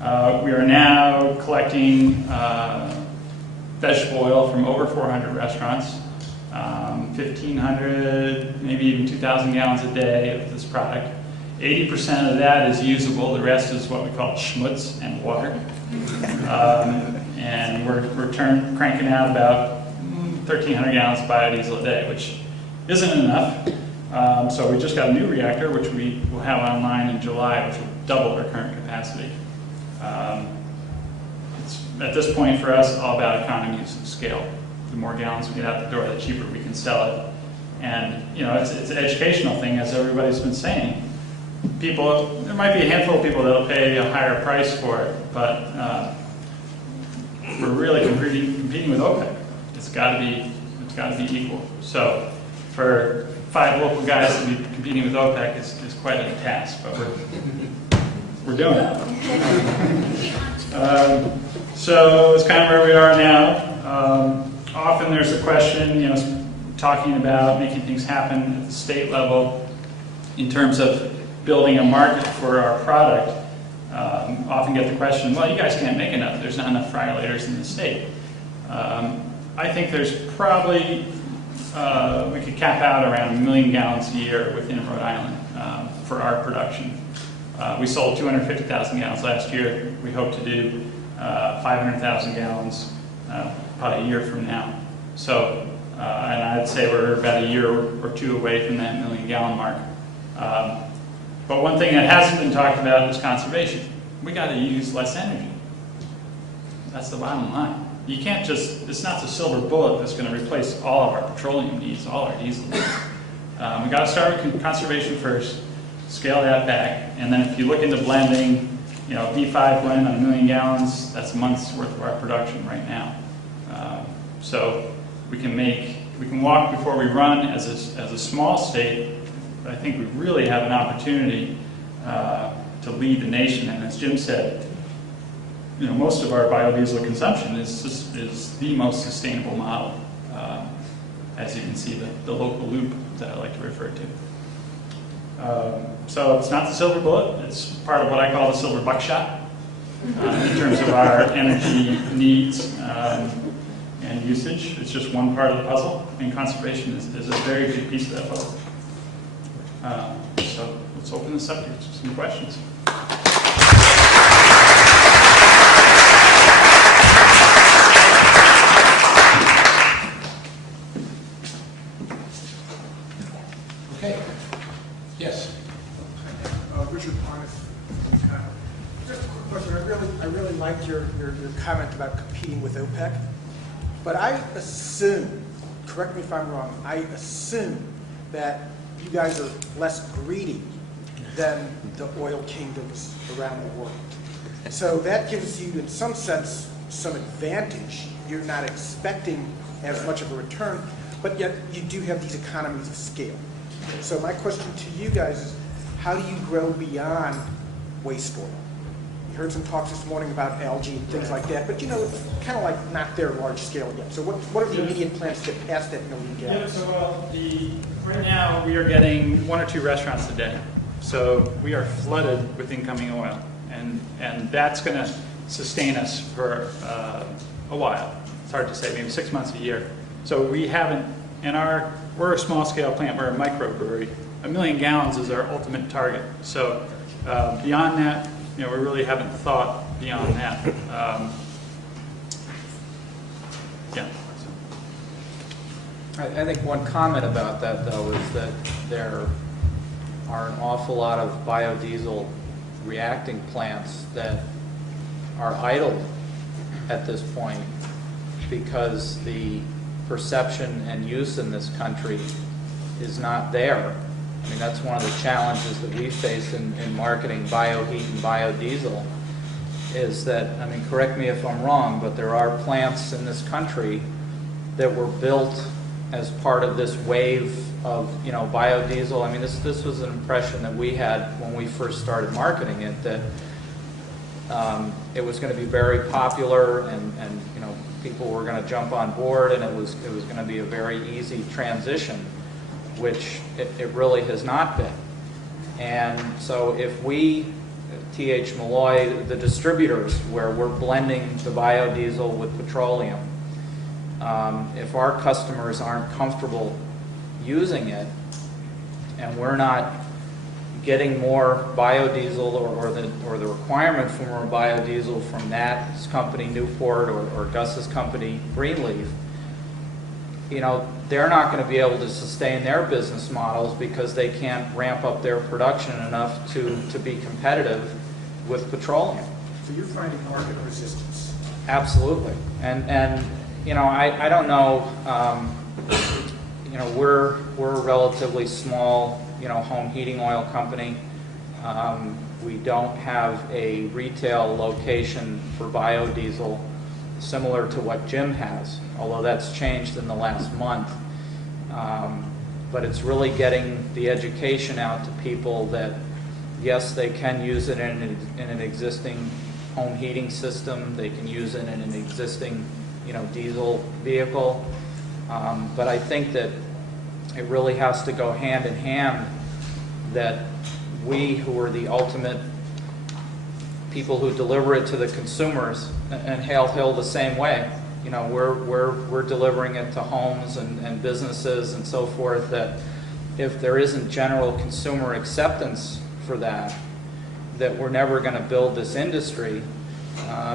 We are now collecting vegetable oil from over 400 restaurants, 1,500, maybe even 2,000 gallons a day of this product. 80% of that is usable. The rest is what we call schmutz and water. And we're cranking out about 1,300 gallons of biodiesel a day, which isn't enough. So we just got a new reactor, which we will have online in July, which will double our current capacity. It's, at this point for us, all about economies of scale. The more gallons we get out the door, the cheaper we can sell it. And you know, it's an educational thing, as everybody's been saying. People, there might be a handful of people that'll pay a higher price for it, but we're really competing with OPEC. It's got to be equal. So for 5 local guys to be competing with OPEC is quite a task, but we're doing it. So it's kind of where we are now. Often there's a question, you know, talking about making things happen at the state level in terms of building a market for our product. Often get the question, well, you guys can't make enough. There's not enough friolators in the state. I think there's probably, we could cap out around 1 million gallons a year within Rhode Island for our production. We sold 250,000 gallons last year. We hope to do 500,000 gallons probably a year from now. So, and I'd say we're about a year or two away from that 1 million gallon mark. But one thing that hasn't been talked about is conservation. We got to use less energy. That's the bottom line. You can't just, it's not the silver bullet that's going to replace all of our petroleum needs, all our diesel needs. We got to start with conservation first, scale that back, and then if you look into blending, you know, B5 blend on 1 million gallons, that's a month's worth of our production right now. So we can walk before we run as a small state. I think we really have an opportunity to lead the nation, and as Jim said, you know, most of our biodiesel consumption is the most sustainable model, as you can see the local loop that I like to refer to. So it's not the silver bullet; it's part of what I call the silver buckshot in terms of our energy needs and usage. It's just one part of the puzzle, and conservation is a very big piece of that puzzle. So let's open this up to some questions. Okay. Yes. Richard Hosley. Just a quick question. I really liked your comment about competing with OPEC, but I assume, correct me if I'm wrong, I assume that you guys are less greedy than the oil kingdoms around the world. So that gives you, in some sense, some advantage. You're not expecting as much of a return, but yet you do have these economies of scale. So my question to you guys is, how do you grow beyond waste oil? You heard some talks this morning about algae and things like that, but you know, it's kind of like not there large scale yet. So what are the immediate plans to get past that 1 million gallons? Yeah, so right now we are getting 1 or 2 restaurants a day. So we are flooded with incoming oil, and that's going to sustain us for a while. It's hard to say, maybe 6 months a year. So we haven't, we're a small scale plant, we're a microbrewery. 1 million gallons is our ultimate target. So beyond that, you know, we really haven't thought beyond that. Yeah. I think one comment about that, though, is that there are an awful lot of biodiesel reacting plants that are idle at this point because the perception and use in this country is not there. I mean, that's one of the challenges that we face in marketing bioheat and biodiesel, is that, I mean, correct me if I'm wrong, but there are plants in this country that were built as part of this wave of, you know, biodiesel. I mean, this was an impression that we had when we first started marketing it, that it was going to be very popular, and you know, people were going to jump on board, and it was going to be a very easy transition, which it really has not been. And so if we T.H. Malloy, the distributors, where we're blending the biodiesel with petroleum. If our customers aren't comfortable using it, and we're not getting more biodiesel or the requirement for more biodiesel from Nat's company, Newport, or Gus's company, Greenleaf, you know, they're not going to be able to sustain their business models because they can't ramp up their production enough to be competitive with petroleum. So you're finding market resistance? Absolutely. And you know, I don't know, you know, we're a relatively small, you know, home heating oil company. We don't have a retail location for biodiesel similar to what Jim has, although that's changed in the last month. But it's really getting the education out to people that, yes, they can use it in an existing home heating system. They can use it in an existing, you know, diesel vehicle. But I think that it really has to go hand in hand that we, who are the ultimate people who deliver it to the consumers, and Hale Hill the same way. You know, we're delivering it to homes and businesses and so forth, that if there isn't general consumer acceptance for that we're never going to build this industry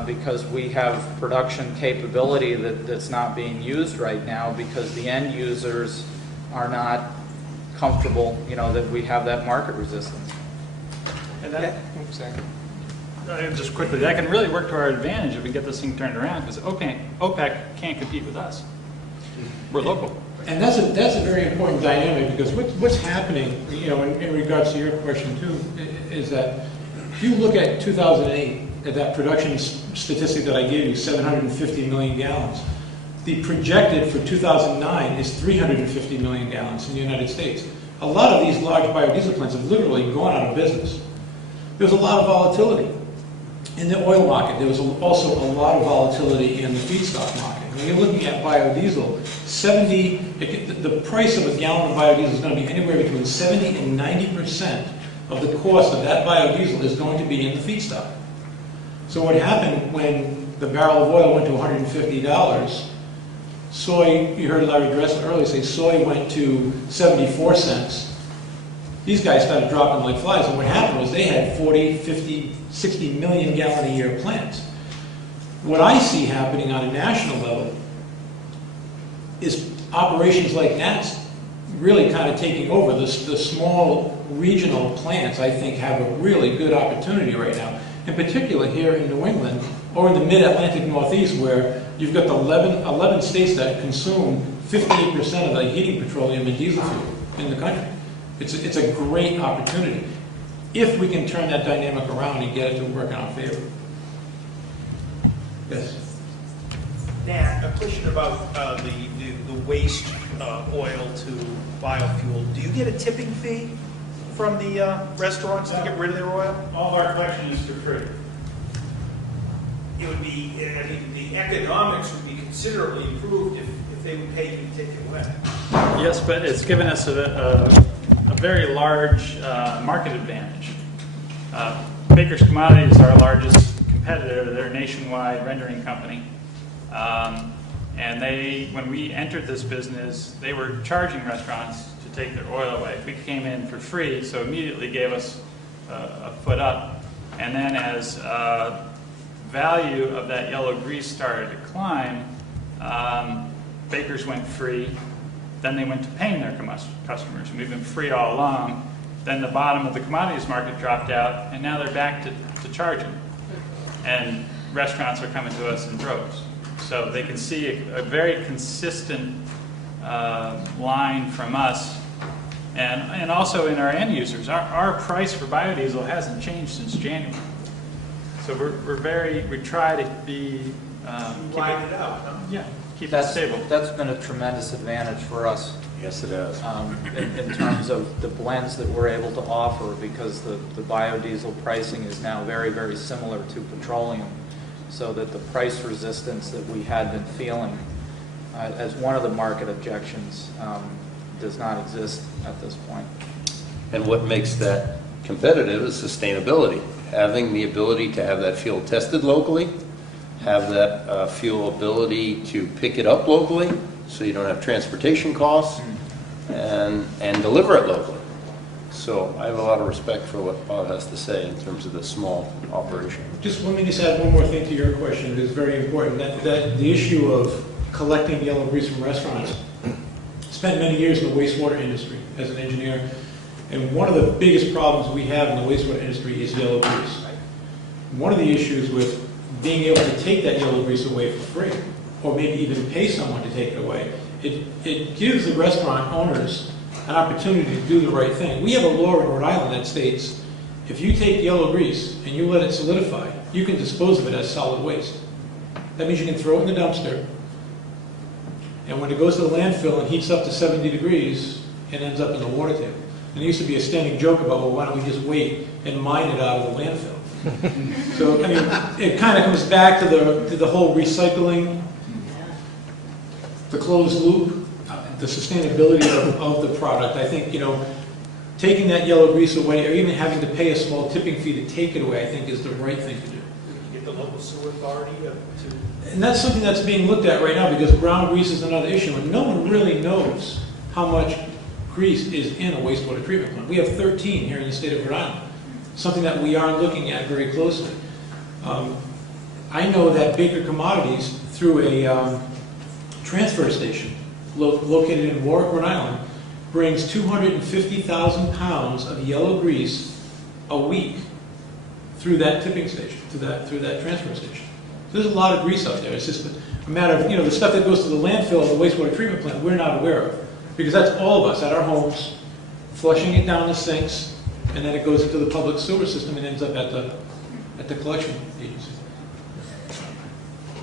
because we have production capability that's not being used right now because the end users are not comfortable, you know, that we have that market resistance. And that, just quickly, that can really work to our advantage if we get this thing turned around, because OPEC can't compete with us. We're local. And that's a very important dynamic, because what's happening, you know, in regards to your question too, is that if you look at 2008, at that production statistic that I gave you, 750 million gallons, the projected for 2009 is 350 million gallons in the United States. A lot of these large biodiesel plants have literally gone out of business. There was a lot of volatility in the oil market. There was also a lot of volatility in the feedstock market. When you're looking at biodiesel, the price of a gallon of biodiesel is going to be anywhere between 70 and 90% of the cost of that biodiesel is going to be in the feedstock. So what happened when the barrel of oil went to $150, soy, you heard Larry Dressler earlier say soy went to 74 cents. These guys started dropping like flies, and what happened was they had 40, 50, 60 million gallon a year plants. What I see happening on a national level is operations like Nat's really kind of taking over. The small regional plants, I think, have a really good opportunity right now, in particular here in New England or in the mid-Atlantic Northeast, where you've got the 11 states that consume 58% of the heating petroleum and diesel fuel in the country. It's a great opportunity if we can turn that dynamic around and get it to work in our favor. Yes. Nat, a question about the waste oil to biofuel. Do you get a tipping fee from the restaurants to get rid of their oil? All of our collection is for free. It would be, I mean, the economics would be considerably improved if they would pay you to take it away. Yes, but it's given us a very large market advantage. Baker's Commodities is our largest competitor. They're a nationwide rendering company. And when we entered this business, they were charging restaurants to take their oil away. We came in for free, so immediately gave us a foot up. And then as value of that yellow grease started to climb, Baker's went free. Then they went to paying their customers, and we've been free all along. Then the bottom of the commodities market dropped out, and now they're back to charging. And restaurants are coming to us in droves. So they can see a very consistent line from us, and also in our end users. Our price for biodiesel hasn't changed since January. So we try to be Widen it out, huh? Yeah, keep it stable. That's been a tremendous advantage for us. Yes, it has. In terms of the blends that we're able to offer, because the biodiesel pricing is now very, very similar to petroleum, so that the price resistance that we had been feeling as one of the market objections does not exist at this point. And what makes that competitive is sustainability. having the ability to have that fuel tested locally, have that fuel ability to pick it up locally, so you don't have transportation costs, and deliver it locally. So I have a lot of respect for what Bob has to say in terms of the small operation. Just let me just add one more thing to your question. It is very important that the issue of collecting yellow grease from restaurants. Spent many years in the wastewater industry as an engineer, and one of the biggest problems we have in the wastewater industry is yellow grease. One of the issues with being able to take that yellow grease away for free, or maybe even pay someone to take it away, it gives the restaurant owners an opportunity to do the right thing. We have a law in Rhode Island that states if you take yellow grease and you let it solidify, you can dispose of it as solid waste. That means you can throw it in the dumpster, and when it goes to the landfill and heats up to 70 degrees, it ends up in the water table. And there used to be a standing joke about, well, why don't we just wait and mine it out of the landfill? So, I mean, it kind of comes back to the whole recycling, the closed loop, the sustainability of the product. I think, taking that yellow grease away, or even having to pay a small tipping fee to take it away, I think is the right thing to do. Get the local sewer authority to... And that's something that's being looked at right now, because ground grease is another issue, and no one really knows how much grease is in a wastewater treatment plant. We have 13 here in the state of Rhode Island, something that we are looking at very closely. I know that Baker Commodities, through a transfer station located in Lohr, Rhode Island, brings 250,000 pounds of yellow grease a week through that tipping station, through that transfer station. So there's a lot of grease out there. It's just a matter of, the stuff that goes to the landfill, the wastewater treatment plant, we're not aware of. Because that's all of us at our homes, flushing it down the sinks, and then it goes into the public sewer system and ends up at the collection agency.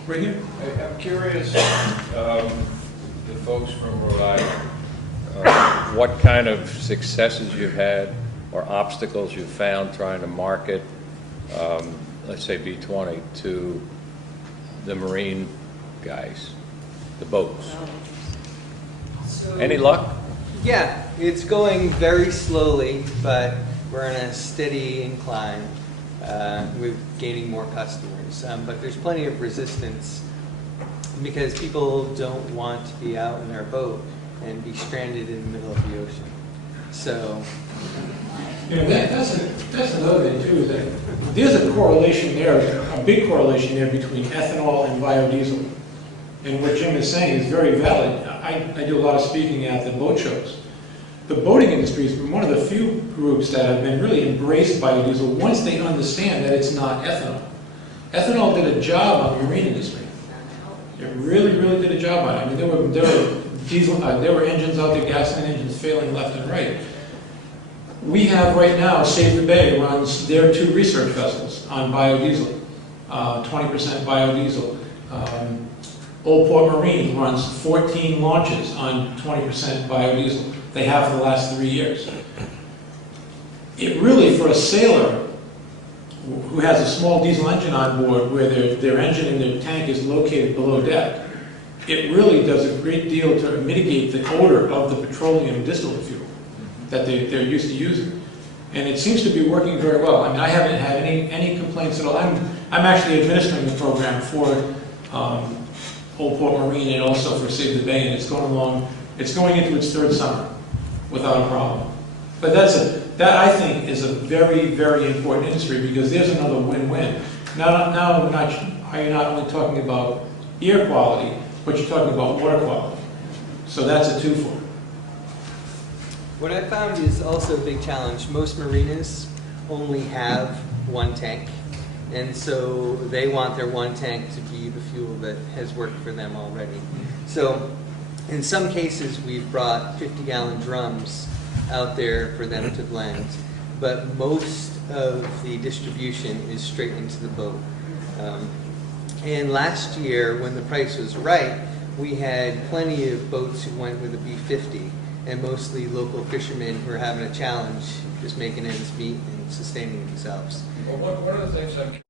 Right here? I'm curious, the folks from Rhode Island, what kind of successes you've had or obstacles you've found trying to market, let's say B20, to the marine guys, the boats. Any luck? Yeah, it's going very slowly, but we're on a steady incline. We're gaining more customers, but there's plenty of resistance because people don't want to be out in their boat and be stranded in the middle of the ocean. So, that's another thing too, is that there's a correlation there, a big correlation there between ethanol and biodiesel. And what Jim is saying is very valid. I do a lot of speaking at the boat shows. The boating industry is one of the few groups that have been really embraced biodiesel once they understand that it's not ethanol. Ethanol did a job on the marine industry. It really, really did a job on it. I mean, there were engines out there, gasoline engines failing left and right. We have right now, Save the Bay runs their 2 research vessels on biodiesel, 20% biodiesel. Old Port Marine runs 14 launches on 20% biodiesel. They have for the last 3 years. It really, for a sailor who has a small diesel engine on board where their engine and their tank is located below deck, it really does a great deal to mitigate the odor of the petroleum distillate fuel that they're used to using. And it seems to be working very well. I mean, I haven't had any complaints at all. I'm actually administering the program for Old Port Marine and also for Save the Bay, and it's going along. It's going into its 3rd summer without a problem. But that I think is a very, very important industry because there's another win-win. Now you're not only talking about air quality, but you're talking about water quality. So that's a two-for. what I found is also a big challenge. Most marinas only have one tank, and so they want their one tank to be the fuel that has worked for them already. So in some cases, we've brought 50-gallon drums out there for them to blend, but most of the distribution is straight into the boat. And last year, when the price was right, we had plenty of boats who went with a B50, and mostly local fishermen who are having a challenge just making ends meet and sustaining themselves. Well, one of the things I'm